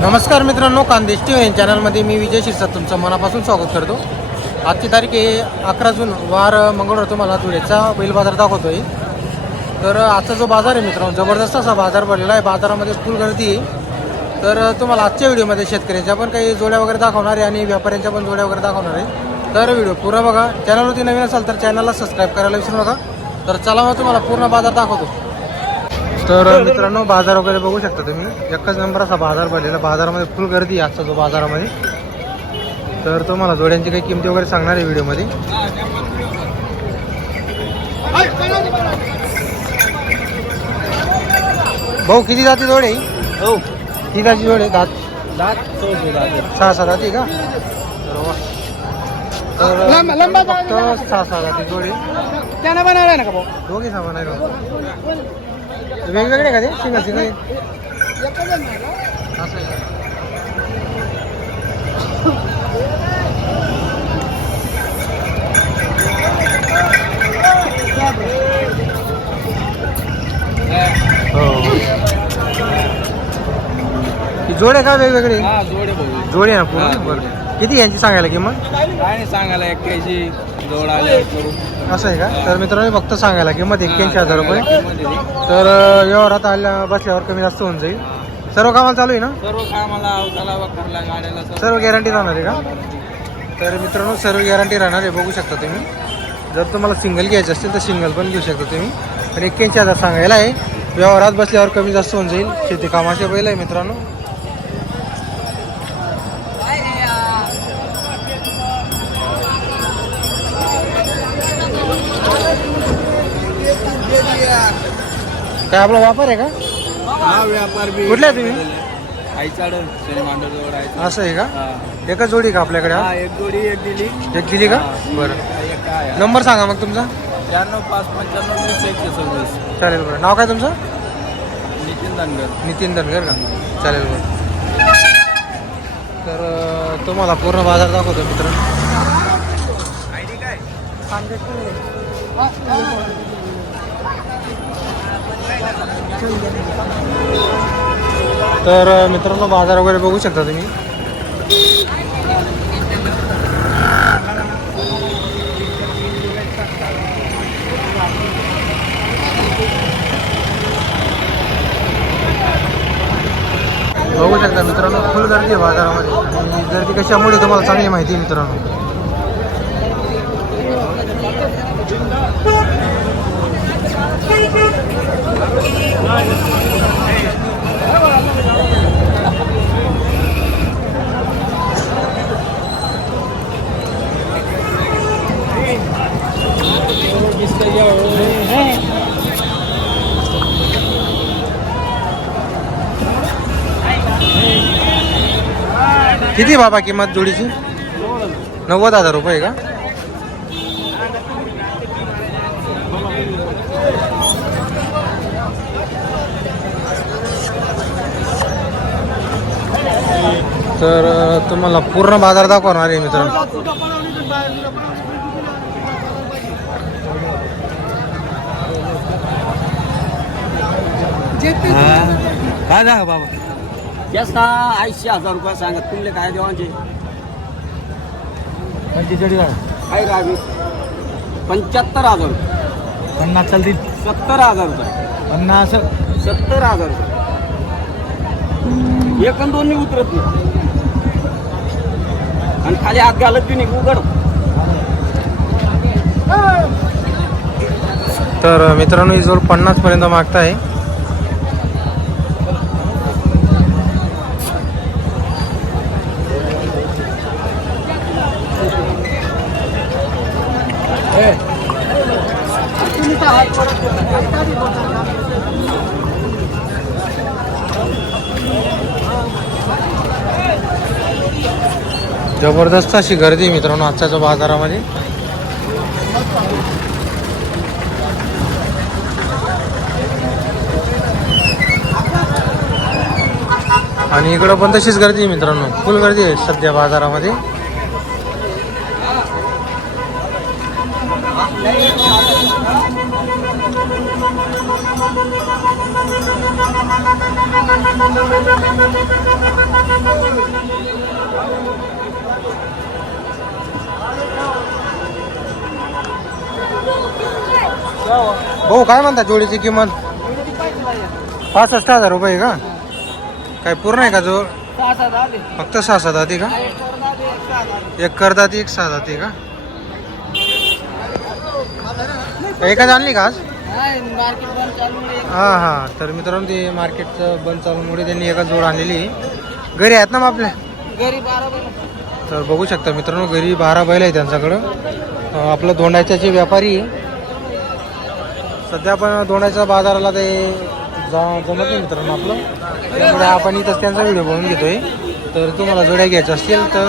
नमस्कार मित्रांनो कांदेश T V चॅनलमध्ये मी विजय शिरसाट तुमचं मनापासून स्वागत करतो. आजची तारीख आहे अकरा जून वार मंगळवार तुम्हाला धुळ्याचा बैल बाजार दाखवतो आहे तर आजचा जो बाजार आहे मित्रांनो जबरदस्त असा बाजार भरलेला आहे. बाजारामध्ये फुल गर्दी आहे. तर तुम्हाला आजच्या व्हिडिओमध्ये शेतकऱ्यांच्या पण काही जोड्या वगैरे दाखवणार आहे आणि व्यापाऱ्यांच्या पण जोड्या वगैरे दाखवणार आहे. तर व्हिडिओ पूर्ण बघा. चॅनलवरती नवीन असाल तर चॅनलला सबस्क्राईब करायला विसरू नका. तर चला मग तुम्हाला पूर्ण बाजार दाखवतो. तर मित्रांनो बाजार वगैरे बघू शकता तुम्ही. एकच नंबर असा बाजार भरलेला. बाजारामध्ये फुल गर्दी आहे आजचा जो बाजारामध्ये. तर तुम्हाला जोड्यांची काही किमती वगैरे सांगणार आहे व्हिडिओमध्ये. भाऊ किती जाती जोडे? हो. किती जाती जोडे? दात? दात सहा सहा जाती का? तर फक्त सहा सहा जाती जोडे. त्यानं बनवलाय ना का भाऊ? दोघे आहे का वेगवेगळे का ते? सिंगल सिंगल जोड का वेगवेगळे? जोडे जोडी आहे ना पूर्ण. बरं किती यांची सांगायला किंमत? काय नाही सांगायला एक्क्याऐंशी. असं आहे का? तर मित्रांनो फक्त सांगायला किंमत एक्क्याऐंशी हजार रुपये. तर व्यवहारात आल्या बसल्यावर कमी जास्त होऊन जाईल. सर्व कामाला चालू आहे ना? सर्व कामाला अवताला वखरला गाड्याला सर्व- सर्व गॅरंटी राहणार आहे का? तर मित्रांनो सर्व गॅरंटी राहणार आहे बघू शकता तुम्ही. जर तुम्हाला सिंगल घ्यायचं असेल तर सिंगल पण घेऊ शकता तुम्ही. पण एक्क्याऐंशी हजार सांगायला आहे व्यवहारात बसल्यावर कमी जास्त होऊन जाईल. शेती कामाचे बैल आहे मित्रांनो. काय आपला व्यापार आहे का? हा व्यापार बी. कुठले आहे तुम्ही? आईचाड शनी मांडव जोड आहे असं आहे का? हा. एकच जोडी का आपल्याकडे हा? हा? एक जोडी एक दिली. एक दिली का? हा. बरं. एक काय आहे? नंबर सांगा मग तुमचा. त्र्याण्णव पाच पंच्याण्णव वीस एकशे सव्वीस. चालेल बरं. नाव काय तुमचं? नितीन धनगर. नितीन धनगर का? चालेल बरं. तर अं, तुम्हाला पूर्ण बाजार दाखवतो मित्रांनो तर मित्रांनो बाजार वगैरे बघू शकता तुम्ही. बघू शकता मित्रांनो फुल गर्दी आहे बाजारामध्ये. गर्दी कशामुळे तुम्हाला चांगली माहिती आहे मित्रांनो. किती बाबा किंमत जोडीची? नव्वद हजार रुपये का? तर तुम्हाला पूर्ण बाजार दाखवणार आहे मित्रांनो. काय सांगा बाबा? त्याचा ऐंशी हजार रुपये सांगत तुमले काय देवांचे काय राहू पंच्याहत्तर हजार रुपये. पन्नास चालतील. सत्तर हजार रुपये. पन्नास. सत्तर हजार रुपये. एक आणि दोन्ही उतरत नाही. आणि खाली हात घालत बी नाही उघड. तर मित्रांनो ही जोड पन्नास पर्यंत मागताय. जबरदस्त अशी गर्दी आहे मित्रांनो आजच्या बाजारामध्ये. आणि इकडं पण तशीच गर्दी आहे मित्रांनो. फुल गर्दी आहे सध्या बाजारामध्ये. भाऊ काय म्हणता जोडीची किंमत? पासष्ट हजार रुपये का? काय पूर्ण आहे का जो फक्त सहा सात आधी का? एक करदात एक सात आधी का? एकच आणली का आज? हा तर मित्रांनो ते मार्केटचं बंद चालूमुळे त्यांनी एका जोड आणलेली. घरी आहेत ना मग आपल्या? घरी बारा तर बघू शकता मित्रांनो घरी बारा बैल आहे त्यांच्याकडं. आपलं दोंडाच्या जे व्यापारी. आहे सध्या आपण दोंडाच्या बाजाराला ते जा जमत नाही मित्रांनो आपलं. त्यामुळे आपण इथंच त्यांचा व्हिडिओ बनवून घेतोय. तर तुम्हाला जोड्या घ्यायच्या असतील तर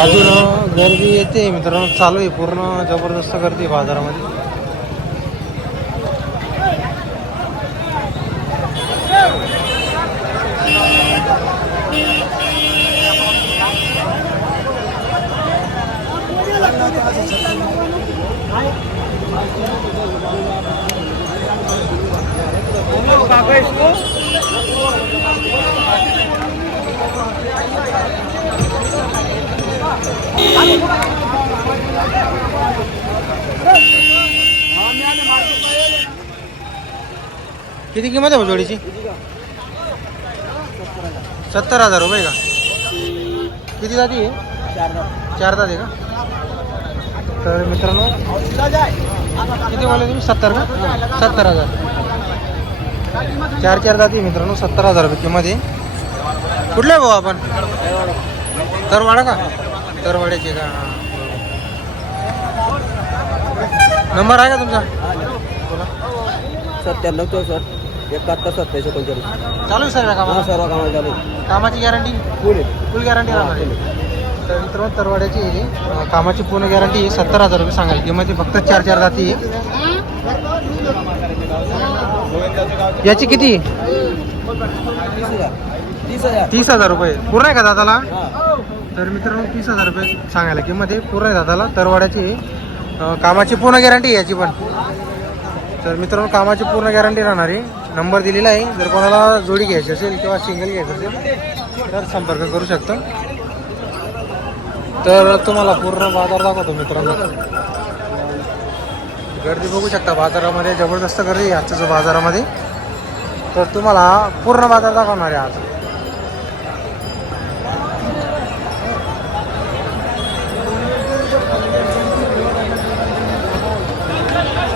अजून गर्दी येते मित्रांनो. चालू आहे पूर्ण जबरदस्त गर्दी आहे बाजारामध्ये. किती किंमत आहे भाऊ जोडीची? सत्तर हजार रुपये का? किती जाती आहे? चार जाती का? तर मित्रांनो किती बोलले तुम्ही? सत्तर का? सत्तर हजार. चार चार जाती मित्रांनो सत्तर हजार रुपये किंमत आहे. कुठले आहे भाऊ आपण? तरवाडा का? तरवाड्याचे का? हां नंबर आहे का तुमचा? सत्त्याण्णव चौसष्ट एकाहत्तर सत्तावीस एकोणचाळीस चालू आहे सर हा कामा सर्व कामाला चालू कामाची गॅरंटी पुढे फुल गॅरंटी राहणार आहे. तर मित्रांनो तरवाड्याची आहे कामाची पूर्ण गॅरंटी सत्तर हजार रुपये सांगाल किंमत फक्त चार चार जाती आहे याची किती? तीस हजार. तीस हजार. तीस हजार रुपये. पूर्ण आहे का दादाला? हा. तर मित्रांनो तीस हजार रुपये सांगायला किंमत आहे. पूर्ण दादाला. तरवाड्याची कामाची पूर्ण गॅरंटी याची पण. तर मित्रांनो कामाची पूर्ण गॅरंटी राहणार आहे. नंबर दिलेला आहे. जर कोणाला जोडी घ्यायची असेल किंवा सिंगल घ्यायचं असेल तर संपर्क करू शकतो. तर तुम्हाला पूर्ण बाजार दाखवतो मित्रांनो. गर्दी बघू शकता. बाजारामध्ये जबरदस्त गर्दी आहे आजच्या बाजारामध्ये. तर तुम्हाला पूर्ण बाजार दाखवणार आहे आज.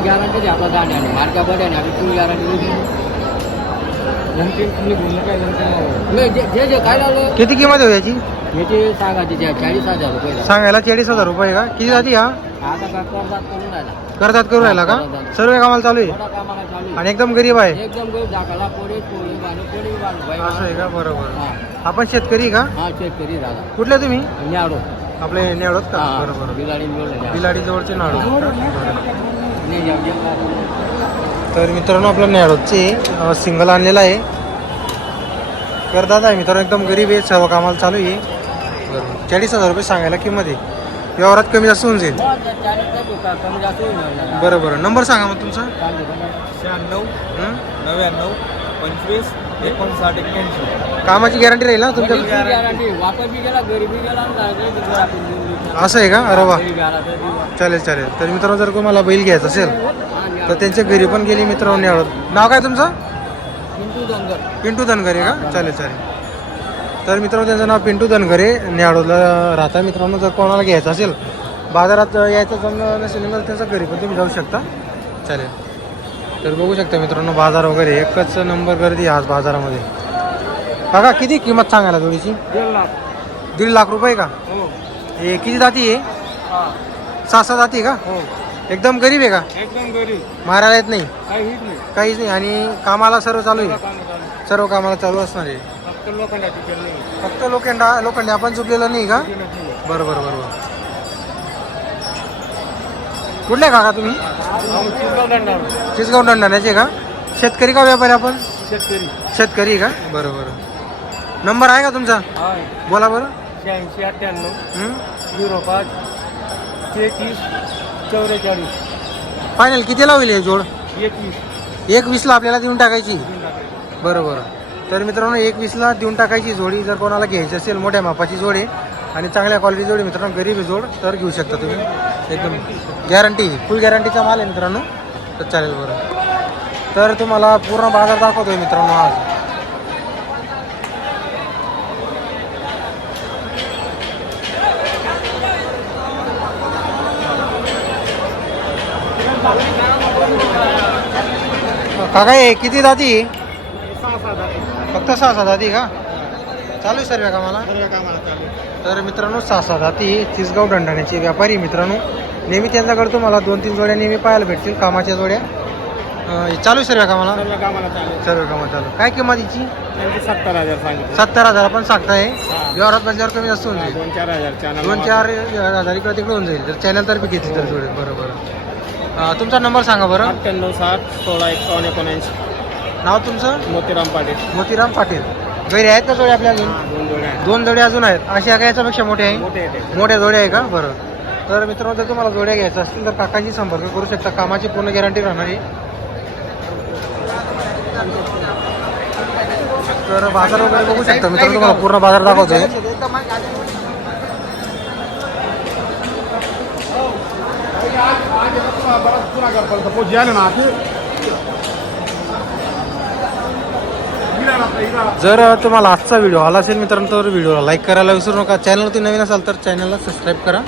गॅरंटी द्या आपला जाणे आणि मार्का बरे आणि आपली फुल गॅरंटी नाही जे जे- जे काय लावलं किती किंमत आहे याची याचे सांगा तिच्या चाळीस हजार रुपये झाले. सांगायला चाळीस हजार रुपये का किती जाती हा आता काय करतात करून राहिला करतात करू राहिला का सर्व कामाला चालू आहे थोडा कामाला चालू आहे. आणि एकदम गरीब आहे एकदम गरीब दाखला पोरे पोळी बाणी पोळी बाणी बाई असं आहे का बरोबर हा आपण शेतकरी का हा शेतकरी कुठले तुम्ही न्याडो आपले नेवळत का बरोबर बिलाडी जवळचे नाडू. तर मित्रांनो आपलं नेडोचे सिंगल आणलेला आहे. करतात आहे मित्रांनो एकदम गरीब आहे सर्व कामाला चालू आहे. बरोबर चाळीस हजार रुपये सांगायला किंमत आहे. व्यवहारात कमी जास्त होऊन जाईल. बरं बरं. नंबर सांगा मग तुमचा? शहाण्णव? नव्याण्णव पंचवीस एकोणसाठ एक्क्याऐंशी. कामाची गॅरंटी राहील ना तुमच्या असं आहे का? अरे वा. चालेल चालेल. तर मित्रांनो जर तुम्हाला बैल घ्यायचा असेल हा. तर त्यांच्या घरी पण गेली मित्रांनो नेवळत नाव काय तुमचं? पिंटू पिंटू धनगरे का? चालेल चालेल. तर मित्रांनो त्यांचं नाव पिंटू धनगरे न्याडोला राहता. मित्रांनो जर कोणाला घ्यायचं असेल बाजारात यायचं जमलं नसेल तर त्यांच्या घरी पण तुम्ही जाऊ शकता. चालेल. तर बघू शकता मित्रांनो बाजार वगैरे एकच नंबर गर्दी आज बाजारामध्ये. काका किती किंमत सांगायला जोडीची दीड लाख. दीड लाख रुपये का? हो किती जाती आहे? हा. सहा सहा जाती का? हो. एकदम गरीब आहे का? एकदम गरीब. मारायला येत नाही? काहीच नाही. आणि कामाला सर्व चालू आहे? काम चालू सर्व कामाला चालू असणार आहे? फक्त नाही फक्त लोखंडा लोखंडे. आपण चुकलेलं नाही का? केलं नाही. बरोबर बरोबर कुठले काका तुम्ही. चिसगाव दंडाण्याचे का? शेतकरी का व्यापारी आपण? शेतकरी. शेतकरी का? बरोबर नंबर आहे का तुमचा? बोला बरं. शहाऐंशी अठ्ठ्याण्णव? झिरो पाच तेहतीस चौवेचाळीस फायनल कितीला होईल हे जोड? एकवीस. एक वीसला आपल्याला देऊन टाकायची? बरं बरं. तर मित्रांनो एक वीसला देऊन टाकायची जोडी. जर कोणाला घ्यायची असेल मोठ्या मापाची जोडी आणि चांगल्या क्वालिटी जोडी मित्रांनो गरीब आहे जोड तर घेऊ शकता तुम्ही. एकदम गॅरंटी फुल गॅरंटीचा माल आहे मित्रांनो. तर चालेल बरं. तर तुम्हाला पूर्ण बाजार दाखवतोय मित्रांनो आज. काका हे किती दाती? फक्त सहा सहा दाती का? चालू आहे सर्व कामाला? तर मित्रांनो सहा सहा दाती चिसगाव दंडाण्याचे व्यापारी मित्रांनो नेहमी त्यांच्याकडे तुम्हाला दोन तीन जोड्या नेहमी पाहायला भेटतील कामाच्या जोड्या. चालू आहे सर्व कामाला? कामाला चालू सर्व कामा चालू. काय किंमत हिची सत्तर हजार सत्तर हजार आपण सांगताय. व्यवहारात बसल्यावर कमी जास्त होऊन जाईल. दोन चार हजार दोन चार हजार. इकडे तिकडे होऊन जाईल. तर चॅनल तर्फे घेतली तर जोडे बरोबर. तुमचा नंबर सांगा बरं. अठ्ठ्याण्णव साठ सोळा एकावन्न एकोणऐंशी. नाव तुमचं? मोतीराम पाटील. मोतीराम पाटील. गैरे आहेत का जोडे आपल्या अजून? दोन जोड्या आहेत. दोन जोडे अजून आहेत. अशा काय याच्यापेक्षा मोठे आहे? मोठे. मोठ्या जोड्या आहे का? बरं. तर मित्रांनो जर तुम्हाला जोड्या घ्यायच्या असतील तर काकांशी संपर्क करू शकता. कामाची पूर्ण गॅरंटी राहणार. आहे तर बाजार वगैरे बघू शकता. मित्रांनो तुम्हाला पूर्ण बाजार दाखवतोय. जर तुम्हाला आजचा व्हिडिओ आला असेल मित्रांनो तर व्हिडिओला लाईक करायला विसरू नका. चॅनलवरती नवीन असाल तर चॅनलला सबस्क्राईब करा.